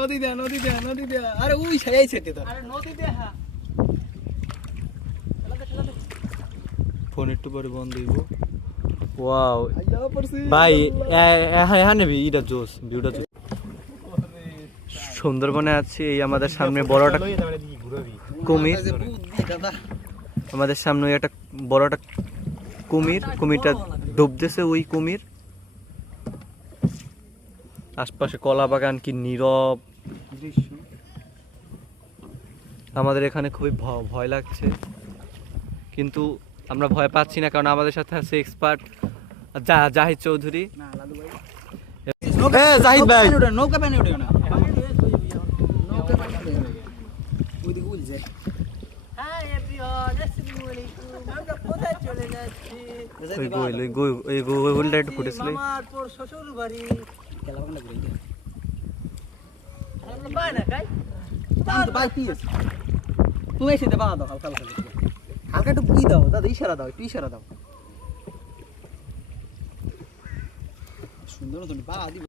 নদী দে আরে ওই ছাইছে তো আরে নদী দে হ্যাঁ ফোন একটু পরে বন্ধ দিব ওয়াও ভাই হ্যাঁ নেবি এটা জোস ভিউটা জোস সুন্দরবনে আছি এই আমাদের সামনে বড়টা কুমির আমাদের সামনে একটা বড়টা কুমিরটা ডুবতেছে ওই কুমির আশপাশে কলা বাগান কি নীরব দৃশ্য আমাদের এখানে খুবই ভয় লাগছে কিন্তু আমরা ভয় পাচ্ছি না কারণ আমাদের সাথে আছে এক্সপার্ট জাহিদ চৌধুরী জাহিদ ভাই নৌকা পানি ওঠে না নৌকা পানি ওই দিকে উলছে হাই এভরিওয়ান আসসালামু আলাইকুম আমরা কোথায় চলে যাচ্ছি এই গোলটা একটু ফুটেছিল আমার তোর শ্বশুর বাড়ি খেলা বাংলা করে দে আমরা বাই না গাই তো বাই পিস তুমি এসে দে বানা দাও হালকা হালকা একটু কি দাও দাদা ইশারা দাও একটু ইশারা দাও সুন্দর তুমি বানা দিবে